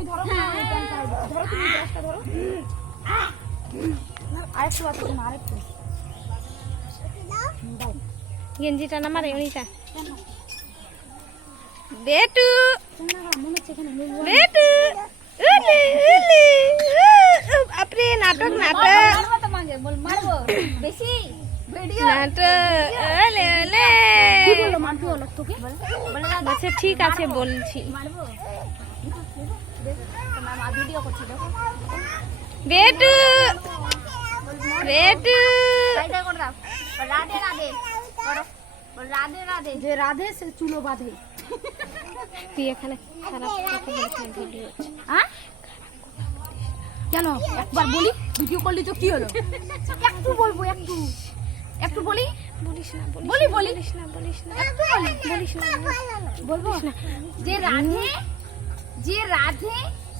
তুমি ধরো না, আমি প্যান্ট ধরো, ধরো তুমি ব্রাশটা ধরো। আরেকটু আছে না, আরেকটু দাও। গেঞ্জিটা না মারে ওইটা বেটু মনে হচ্ছে এখানে বেটু উলি উলি আপনি নাটক নাটক মারবো তোমাকে, বল মারবো বেশি ভিডিও নাটক ওলে ওলে কি বললো মারবো লোক তোকে বলে না আচ্ছা ঠিক আছে বলছি মারবো তোমার মা ভিডিও করছে দেখো বেটু বেটু সাইডে করে দাও রাধে রাধে করো বল রাধে রাধে যে রাধে সে চুলো বাঁধে তুই এখানে খারাপ কথা বলছিস ভিডিও হ্যাঁ কেন একবার বলি ভিডিও করলি তো কি হলো একটু বলবো একটু একটু বলি বলিস না বলি বলি বলিস না বলিস না একটু বলি বলিস না বলবো যে রাধে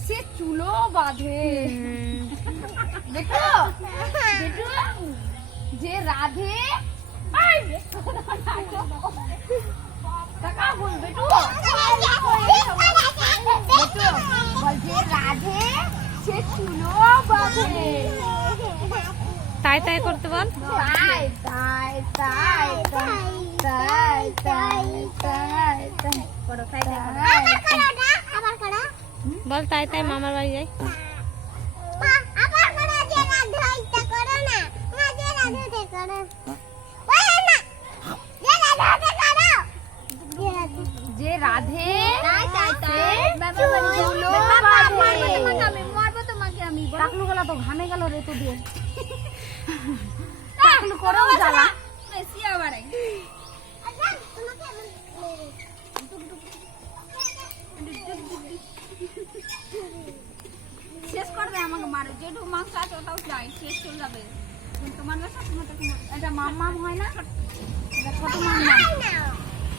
সে চুলো বাঁধে দেখো দেখো যে রাধে টাকা বল বেটু বেটু বল যে রাধে সে চুলো বাঁধে তাই তাই করতে বল তাই তাই তাই তাই তাই তাই তাই করো তাই আবার করো বল তাই তাই মামার বাড়ি যাই আবার করো যে রাধে এটা করো না যে রাধে এটা করো ওই না যে রাধে করো যে রাধে তাই তাই তাই বাবা বাড়ি চুলো বাঁধে মারবো তোমাকে আমি টাকলু গলা তো ঘামে গেল রে তো দিয়ে টাকলু করো জ্বালা বেশি আবার শেষ করবে আমাকে মারে যেটুকু মাংস আছে ওটাও চাই শেষ চলে যাবে তোমার এটা মাম হয় না এটা ছোট মাম